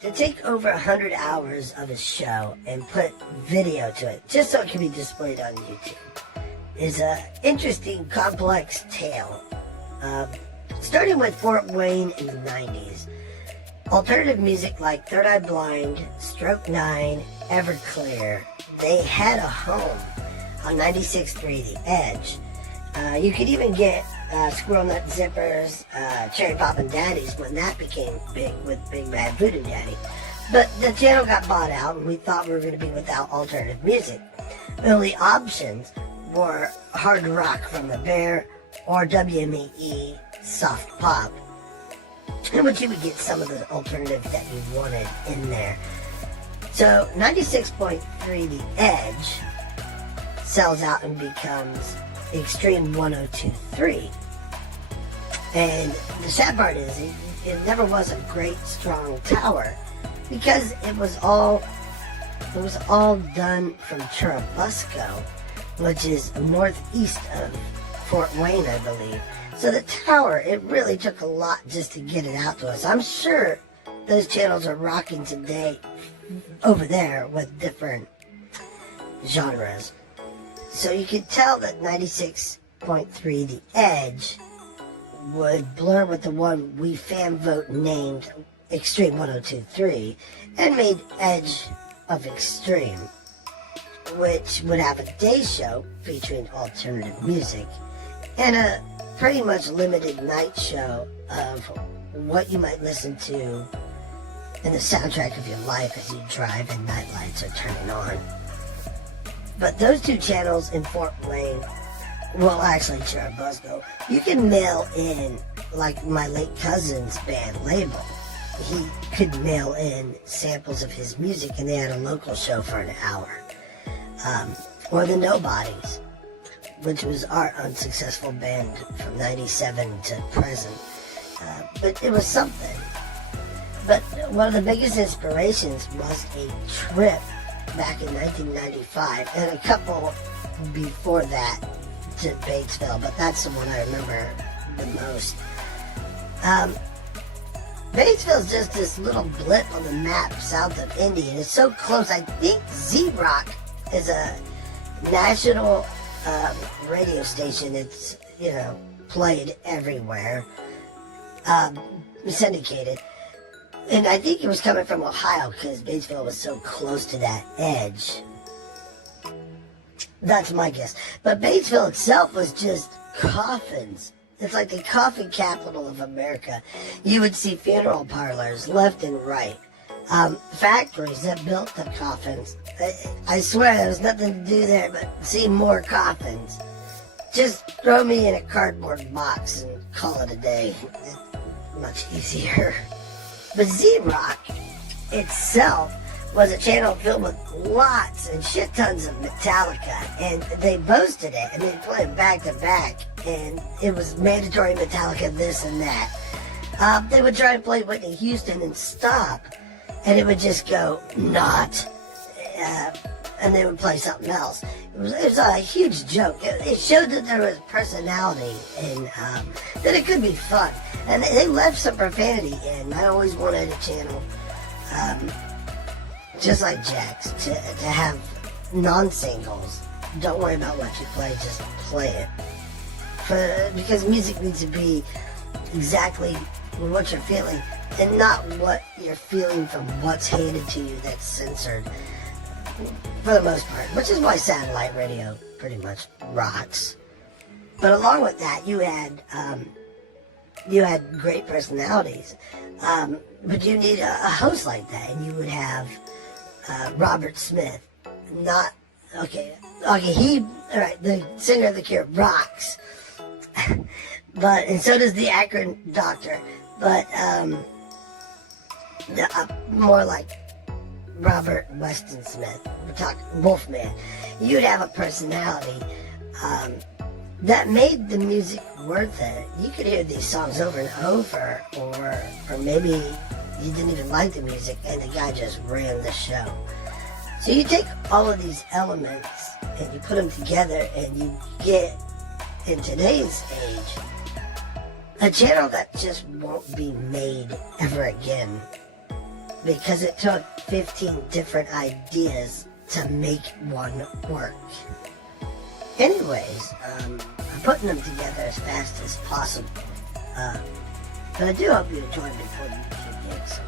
to take over 100 hours of a show and put video to it, just so it can be displayed on YouTube, is an interesting, complex tale. Starting with Fort Wayne in the 90s, alternative music like Third Eye Blind, Stroke 9, Everclear, they had a home on 96.3 The Edge. You could even get Squirrel Nut Zippers, Cherry Poppin' Daddies when that became big with Big Bad Voodoo Daddy. But the channel got bought out and we thought we were going to be without alternative music. The only options were hard rock from The Bear or WME soft pop, in which you would get some of the alternatives that you wanted in there. So 96.3 The Edge sells out and becomes Extreme 102.3. And the sad part is it never was a great strong tower because it was all done from Churubusco, which is northeast of Fort Wayne, I believe. So the tower, it really took a lot just to get it out to us. I'm sure those channels are rocking today over there with different genres. So you could tell that 96.3 The Edge would blur with the one we fan vote named Extreme 102.3 and made Edge of Extreme, which would have a day show featuring alternative music and a pretty much limited night show of what you might listen to in the soundtrack of your life as you drive and night lights are turning on. But those two channels in Fort Wayne, well actually Churubusco, you can mail in, like my late cousin's band Label. He could mail in samples of his music and they had a local show for an hour. Or the Nobodies, which was our unsuccessful band from 97 to present. But it was something. But one of the biggest inspirations was a trip back in 1995 and a couple before that to Batesville, but that's the one I remember the most. Batesville's just this little blip on the map south of Indy, and it's so close. I think Z-Rock is a national radio station that's, played everywhere, syndicated. And I think it was coming from Ohio because Batesville was so close to that edge. That's my guess. But Batesville itself was just coffins. It's like the coffin capital of America. You would see funeral parlors left and right. Factories that built the coffins. I swear there was nothing to do there but see more coffins. Just throw me in a cardboard box and call it a day. Much easier. But Z-Rock itself was a channel filled with lots and shit tons of Metallica, and they boasted it, and they'd play it back to back, and it was mandatory Metallica this and that. They would try to play Whitney Houston and stop, and it would just go not, and they would play something else. It was a huge joke. It showed that there was personality and that it could be fun. And they left some profanity in. I always wanted a channel, just like Jack's, to have non-singles. Don't worry about what you play, just play it. Because music needs to be exactly what you're feeling and not what you're feeling from what's handed to you that's censored. For the most part, which is why satellite radio pretty much rocks. But along with that, you had great personalities, but you need a host like that, and you would have Robert Smith. The singer of The Cure rocks, and so does the Akron Doctor, but more like Robert Weston Smith. We're talking Wolfman. You'd have a personality that made the music worth it. You could hear these songs over and over, or maybe you didn't even like the music and the guy just ran the show. So you take all of these elements and you put them together and you get, in today's age, a channel that just won't be made ever again. because it took 15 different ideas to make one work. Anyways, I'm putting them together as fast as possible. But I do hope you enjoy before you get some.